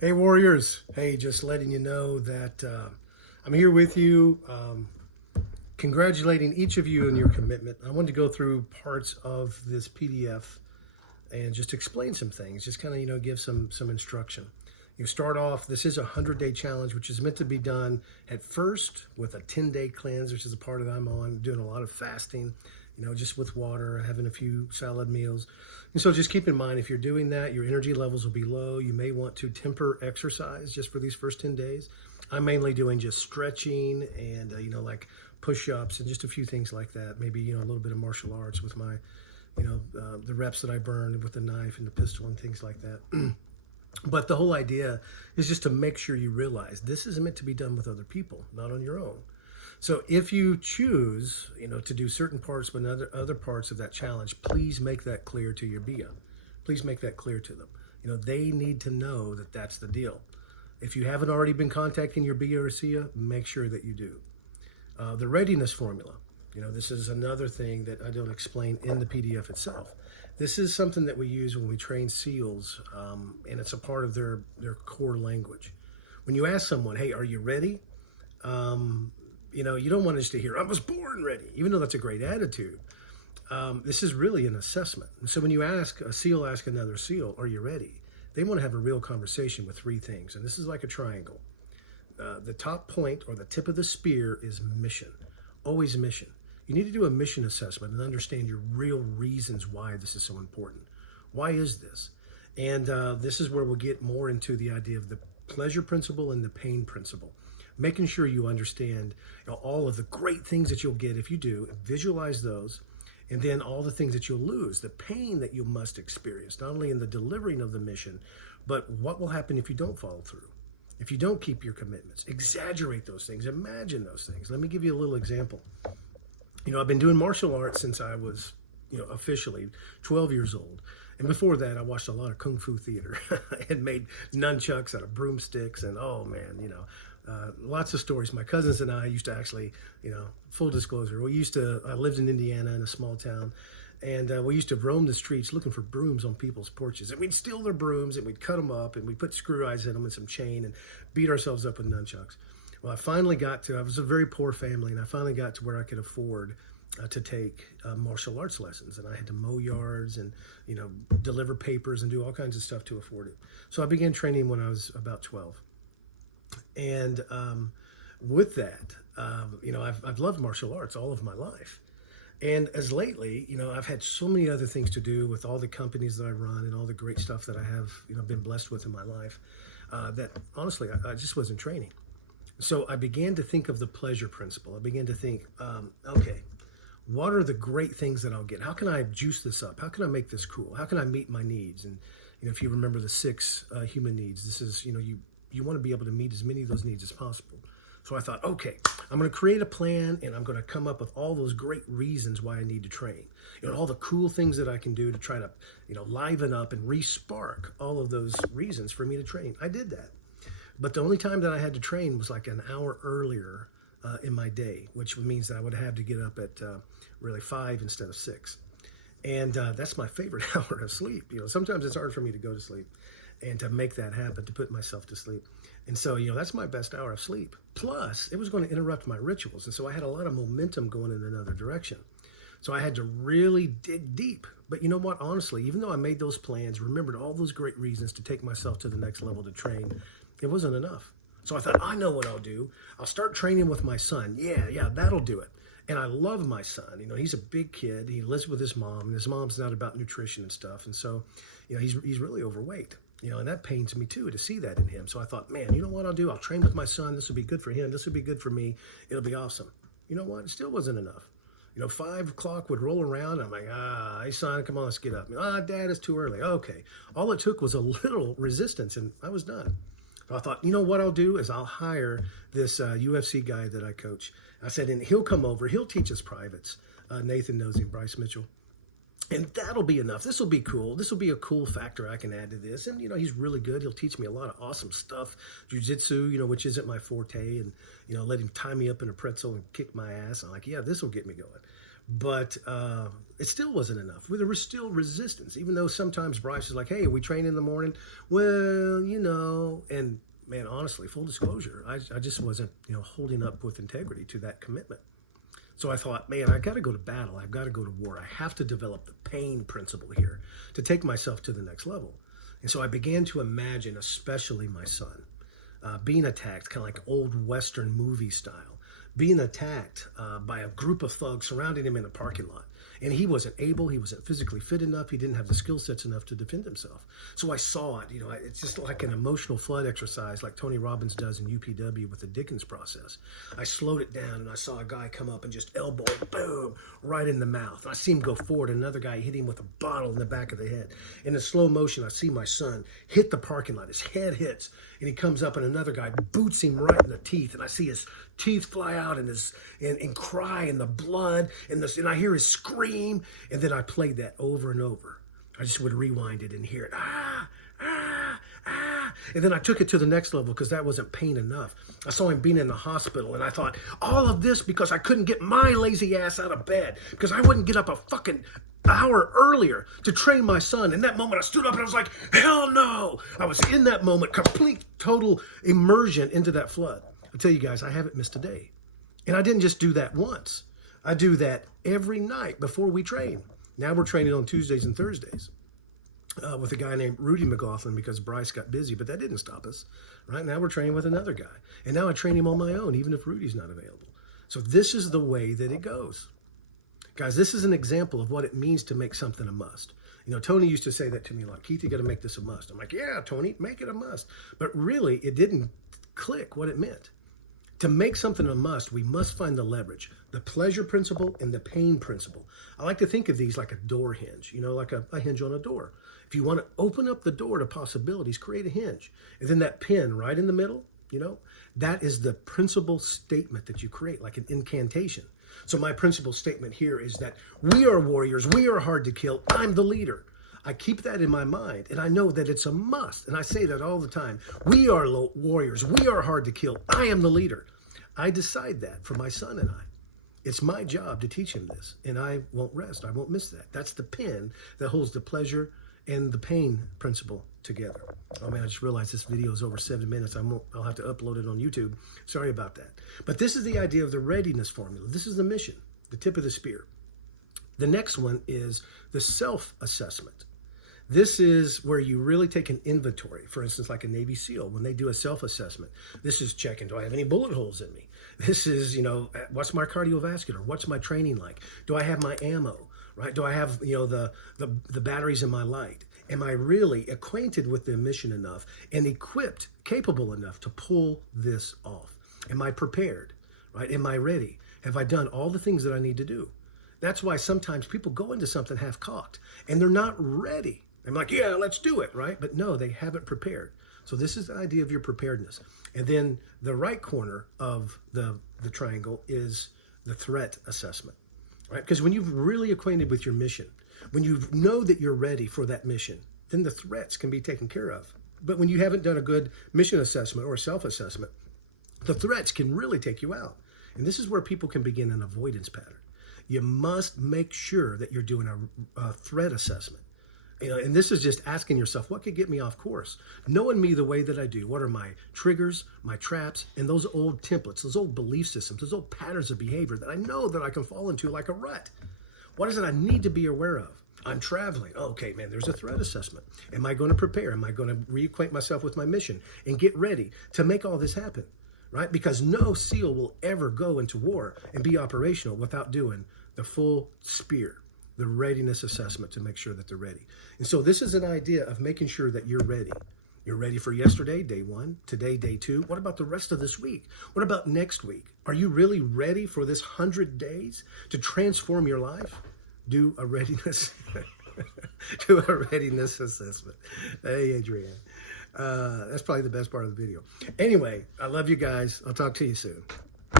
Hey, Warriors. Hey, just letting you know that I'm here with you, congratulating each of you on your commitment. I wanted to go through parts of this PDF and just explain some things, just kind of, give some instruction. You start off, this is a 100-day challenge, which is meant to be done at first with a 10-day cleanse, which is a part that I'm on, doing a lot of fasting, just with water, having a few salad meals. And so just keep in mind, if you're doing that, your energy levels will be low. You may want to temper exercise just for these first 10 days. I'm mainly doing just stretching and, like push-ups and just a few things like that. Maybe, a little bit of martial arts with my, the reps that I burn with the knife and the pistol and things like that. But the whole idea is just to make sure you realize this is meant to be done with other people, not on your own. So if you choose, to do certain parts but other parts of that challenge, please make that clear to your BIA. Please make that clear to them. They need to know that that's the deal. If you haven't already been contacting your BIA or CIA, make sure that you do. The readiness formula. This is another thing that I don't explain in the PDF itself. This is something that we use when we train SEALs, and it's a part of their core language. When you ask someone, hey, are you ready? You don't want us to hear, I was born ready, even though that's a great attitude. This is really an assessment. And so when you ask a SEAL, ask another SEAL, are you ready? They want to have a real conversation with three things. And this is like a triangle. The top point or the tip of the spear is mission, always mission. You need to do a mission assessment and understand your real reasons why this is so important. Why is this? And this is where we'll get more into the idea of the pleasure principle and the pain principle. Making sure you understand all of the great things that you'll get if you do, visualize those, and then all the things that you'll lose, the pain that you must experience, not only in the delivering of the mission, but what will happen if you don't follow through, if you don't keep your commitments. Exaggerate those things, imagine those things. Let me give you a little example. I've been doing martial arts since I was, officially 12 years old. And before that, I watched a lot of Kung Fu theater and made nunchucks out of broomsticks. And oh man, lots of stories. My cousins and I used to actually, full disclosure, I lived in Indiana in a small town. And we used to roam the streets looking for brooms on people's porches. And we'd steal their brooms and we'd cut them up and we'd put screw eyes in them and some chain and beat ourselves up with nunchucks. Well, I was a very poor family, and I finally got to where I could afford to take martial arts lessons. And I had to mow yards and, deliver papers and do all kinds of stuff to afford it. So I began training when I was about 12. And with that, I've loved martial arts all of my life. And as lately, I've had so many other things to do with all the companies that I run and all the great stuff that I have, been blessed with in my life, that honestly, I just wasn't training. So I began to think of the pleasure principle. I began to think, okay, what are the great things that I'll get? How can I juice this up? How can I make this cool? How can I meet my needs? And if you remember the 6 human needs, this is, you want to be able to meet as many of those needs as possible. So I thought, okay, I'm going to create a plan and I'm going to come up with all those great reasons why I need to train. All the cool things that I can do to try to, liven up and re-spark all of those reasons for me to train. I did that. But the only time that I had to train was like an hour earlier in my day, which means that I would have to get up at really 5 instead of 6. And that's my favorite hour of sleep. Sometimes it's hard for me to go to sleep and to make that happen, to put myself to sleep. And so, that's my best hour of sleep. Plus, it was going to interrupt my rituals. And so I had a lot of momentum going in another direction. So I had to really dig deep. But you know what? Honestly, even though I made those plans, remembered all those great reasons to take myself to the next level to train, it wasn't enough. So I thought, I know what I'll do. I'll start training with my son. Yeah, that'll do it. And I love my son. He's a big kid. He lives with his mom, and his mom's not about nutrition and stuff. And so, he's really overweight. And that pains me too, to see that in him. So I thought, man, you know what I'll do? I'll train with my son. This will be good for him. This will be good for me. It'll be awesome. You know what? It still wasn't enough. 5 o'clock would roll around. I'm like, hey, son, come on, let's get up. Dad, it's too early. Okay. All it took was a little resistance, and I was done. So I thought, what I'll do is I'll hire this UFC guy that I coach. I said, and he'll come over. He'll teach us privates. Nathan knows him, Bryce Mitchell. And that'll be enough. This will be cool. This will be a cool factor I can add to this. And, he's really good. He'll teach me a lot of awesome stuff. Jiu-jitsu, which isn't my forte. And, let him tie me up in a pretzel and kick my ass. I'm like, yeah, this will get me going. But it still wasn't enough. There was still resistance, even though sometimes Bryce is like, hey, we train in the morning. Well, and man, honestly, full disclosure, I just wasn't, holding up with integrity to that commitment. So I thought, man, I got to go to battle. I've got to go to war. I have to develop the pain principle here to take myself to the next level. And so I began to imagine, especially my son, being attacked, kind of like old Western movie style, being attacked by a group of thugs surrounding him in a parking lot. And he wasn't he wasn't physically fit enough, he didn't have the skill sets enough to defend himself. So I saw it, it's just like an emotional flood exercise like Tony Robbins does in UPW with the Dickens process. I slowed it down and I saw a guy come up and just elbow, boom, right in the mouth. I see him go forward, another guy hit him with a bottle in the back of the head. In a slow motion, I see my son hit the parking lot, his head hits, and he comes up and another guy boots him right in the teeth, and I see his teeth fly out and cry, and the blood, and I hear his scream, and then I played that over and over. I just would rewind it and hear it, and then I took it to the next level because that wasn't pain enough. I saw him being in the hospital, and I thought, all of this because I couldn't get my lazy ass out of bed, because I wouldn't get up a fucking hour earlier to train my son. In that moment, I stood up and I was like, hell no. I was in that moment, complete, total immersion into that flood. I tell you guys, I haven't missed a day. And I didn't just do that once. I do that every night before we train. Now we're training on Tuesdays and Thursdays with a guy named Rudy McLaughlin because Bryce got busy, but that didn't stop us. Right now we're training with another guy. And now I train him on my own, even if Rudy's not available. So this is the way that it goes. Guys, this is an example of what it means to make something a must. Tony used to say that to me a lot. Keith, you got to make this a must. I'm like, yeah, Tony, make it a must. But really, it didn't click what it meant. To make something a must, we must find the leverage, the pleasure principle and the pain principle. I like to think of these like a door hinge, like a hinge on a door. If you want to open up the door to possibilities, create a hinge. And then that pin right in the middle, that is the principal statement that you create, like an incantation. So my principal statement here is that we are warriors, we are hard to kill, I'm the leader. I keep that in my mind, and I know that it's a must, and I say that all the time. We are warriors, we are hard to kill, I am the leader. I decide that for my son and I. It's my job to teach him this, and I won't rest, I won't miss that. That's the pin that holds the pleasure and the pain principle together. Oh man, I just realized this video is over 7 minutes. I'll have to upload it on YouTube. Sorry about that. But this is the idea of the readiness formula. This is the mission, the tip of the spear. The next one is the self-assessment. This is where you really take an inventory. For instance, like a Navy SEAL, when they do a self-assessment, this is checking, do I have any bullet holes in me? This is, what's my cardiovascular? What's my training like? Do I have my ammo? Right? Do I have, the batteries in my light? Am I really acquainted with the mission enough and equipped, capable enough to pull this off? Am I prepared? Right? Am I ready? Have I done all the things that I need to do? That's why sometimes people go into something half-cocked and they're not ready. I'm like, yeah, let's do it, right? But no, they haven't prepared. So this is the idea of your preparedness. And then the right corner of the triangle is the threat assessment. Right? Because when you've really acquainted with your mission, when you know that you're ready for that mission, then the threats can be taken care of. But when you haven't done a good mission assessment or self-assessment, the threats can really take you out. And this is where people can begin an avoidance pattern. You must make sure that you're doing a threat assessment. And this is just asking yourself, what could get me off course? Knowing me the way that I do, what are my triggers, my traps, and those old templates, those old belief systems, those old patterns of behavior that I know that I can fall into like a rut? What is it I need to be aware of? I'm traveling. Okay, man, there's a threat assessment. Am I going to prepare? Am I going to reacquaint myself with my mission and get ready to make all this happen? Right? Because no SEAL will ever go into war and be operational without doing the full spear, the readiness assessment to make sure that they're ready. And so this is an idea of making sure that you're ready. You're ready for yesterday, day 1, today, day 2. What about the rest of this week? What about next week? Are you really ready for this 100 days to transform your life? Do a readiness, do a readiness assessment. Hey, Adrienne. That's probably the best part of the video. Anyway, I love you guys. I'll talk to you soon.